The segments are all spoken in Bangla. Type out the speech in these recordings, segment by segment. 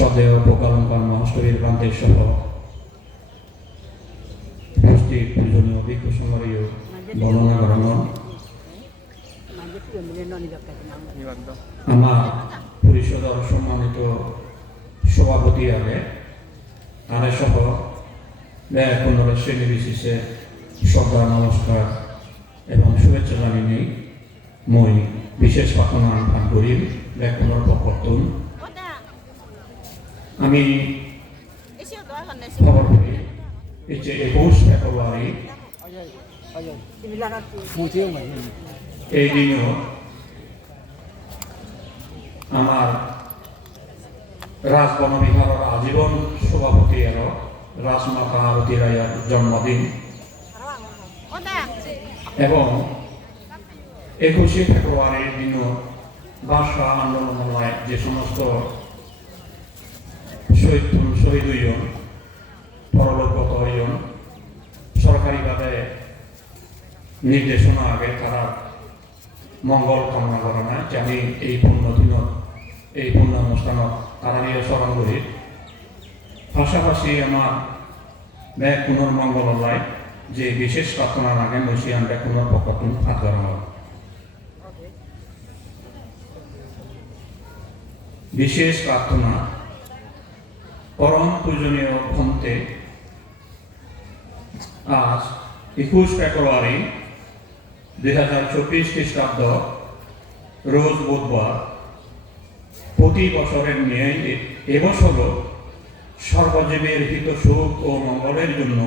সদেহ প্রকালঙ্কার মহাষ্টমীর প্রান্তের সহ উপস্থিত পূজনীয় ভিক্ষু সমারীয় বর্ণনা করানো আমার পরিষদর সম্মানিত সভাপতি আগে তারে সহ ব্যয় পনেরো শ্রেণি বিশেষে শ্রদ্ধা নমস্কার এবং শুভেচ্ছা জানিয়ে মই বিশেষ প্রার্থনা আহ্বান করি পনেরো পক্ষতুন আমি খবর করি যে একুশ ফেব্রুয়ারি এই দিনও আমার রাজবনবিহারের আজীবন সভাপতি এর রাজমাতা আরতী রায়ের জন্মদিন। এবং একুশে ফেব্রুয়ারির দিনও ভাষা আন্দোলনায় যে সমস্ত শহীদ শহীদ হইন পরলোকগত হইন সরকারিভাবে নির্দেশনা আগে তারা মঙ্গল কামনা করে না যে আমি এই পুণ্য দিনত এই পুণ্য অনুষ্ঠানত তারা নিয়ে স্মরণ করি পাশাপাশি আমার ব্যাগ পুনর্মঙ্গল লাই যে বিশেষ প্রার্থনা লাগে মসিয়ান ব্যাগ পুনর্পকটন হাত করা বিশেষ প্রার্থনা পরম পূজনীয় ভন্তে আজ একুশ ফেব্রুয়ারি দুই হাজার চব্বিশ খ্রিস্টাব্দ, রোজ বুধবার। প্রতি বছরের নিয়ে এবছরও সর্বজীবের হিত, সুখ ও মঙ্গলের জন্য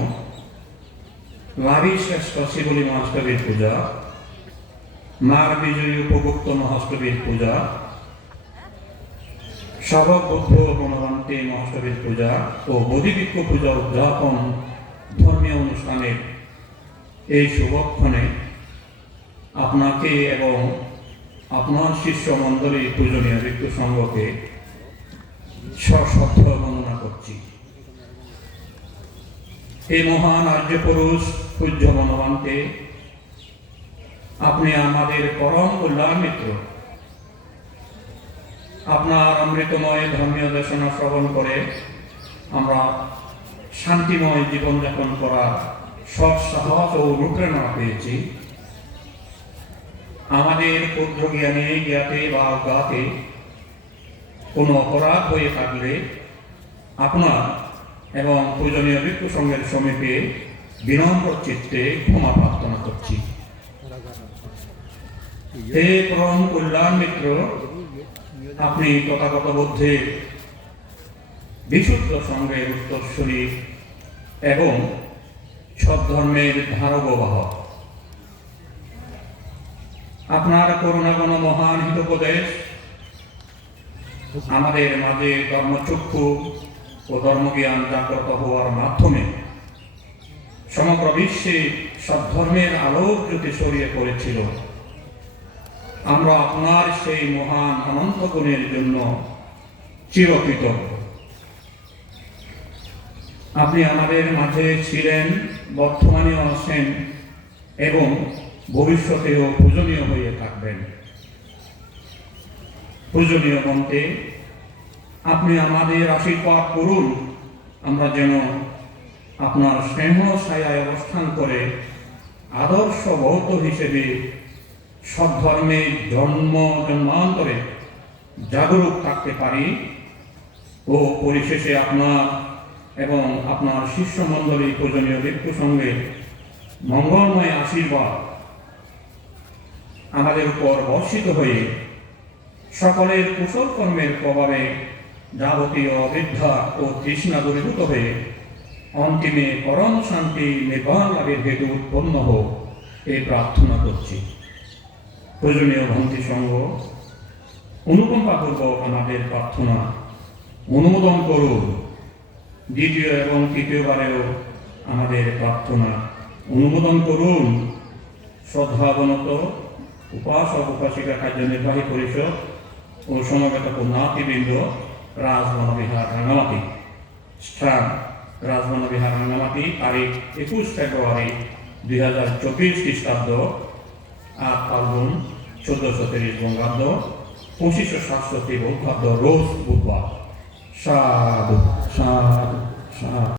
লাভি শ্রেষ্ঠ শিবলী মহাষ্টমীর পূজা মার বিজয়ী উপগুপ্ত মহাষ্টমীর পূজা সবক বুদ্ধ গণতন্ত্রী পূজা ও বোধিবিক্ষ পূজা উদযাপন ধর্মীয় অনুষ্ঠানের এই শুভক্ষণে আপনাকে এবং আপনার শিষ্য মণ্ডলী পূজনীয় ভিক্ষু সংঘকে সশ্রদ্ধ বর্ণনা করছি। এই মহান আর্য পুরুষ পূজ্য মনোবানকে আপনি আমাদের পরম কল্যাণ মিত্র আপনার অমৃতময় ধর্মীয় দেশনা শ্রবণ করে আমরা শান্তিময় জীবনযাপন করার সৎ সাহস ও অনুপ্রেরণা পেয়েছি। আমাদের ক্ষুদ্র জ্ঞানে, জ্ঞাতে বা অজ্ঞাতে কোনো অপরাধ হয়ে থাকলে আপনার এবং প্রয়োজনীয় ভিক্ষু সঙ্গের সমীপে বিনম্র চিত্তে ক্ষমা প্রার্থনা করছি। হে পরম কল্যাণ মিত্র আপনি তথাগত বুদ্ধে বিশুদ্ধ সঙ্গের উত্তরস্বরী এবং সদ্ধর্মের ধারক বাহক আপনার করুণাগণ মহান হিতোপদেশ, আমাদের মাঝে ধর্মচক্ষু ও ধর্মজ্ঞান জাগ্রত হওয়ার মাধ্যমে সমগ্র বিশ্বে সব ধর্মের আলোক জ্যোতি ছড়িয়ে পড়েছিল। আমরা আপনার সেই মহান অনন্ত গুণের জন্য চিরকৃতজ্ঞ আপনি আমাদের মাঝে ছিলেন বর্তমানে আছেন এবং ভবিষ্যতেও পূজনীয় হয়ে থাকবেন। পূজনীয় মন্ত্রে আপনি আমাদের আশীর্বাদ করুন, আমরা যেন আপনার স্নেহ ছায়ায় অবস্থান করে আদর্শ বৌদ্ধ হিসেবে সব ধর্মের জন্ম জন্মান্তরে জাগরুক থাকতে পারি ও পরিশেষে আপনার এবং আপনার শিষ্য মণ্ডলী পূজনীয় ব্যক্তি সঙ্গে মঙ্গলময় আশীর্বাদ আমাদের উপর বর্ষিত হয়ে সকলের কুশল কর্মের প্রভাবে যাবতীয় অবিদ্যা ও তৃষ্ণা দূরীভূত হয়ে অন্তিমে পরম শান্তি নির্বাণ লাভের হেতু উৎপন্ন হোক, এই প্রার্থনা করছি। প্রয়োজনীয় ভন্তি সঙ্গ অনুকম্পাপূর্বক আমাদের প্রার্থনা, অনুমোদন করুন দ্বিতীয় এবং তৃতীয়বারেও আমাদের প্রার্থনা, অনুমোদন করুন। শ্রদ্ধাবনত উপাসক উপাসিকা কার্যনির্বাহী পরিষদ ও সমবেত পুণ্যাতিবৃন্দ রাজবনবিহার, রাঙ্গামাটি। স্থান, রাজবনবিহার, রাঙ্গামাটি, তারিখ একুশ ফেব্রুয়ারি দুই হাজার চব্বিশ খ্রিস্টাব্দ। চোদ্দশো তিরিশ বঙ্গাব্দ পঁচিশশো সাতষট্টি বঙ্গাব্দ রোজ বুধবার। সাধু সাধু সাধু।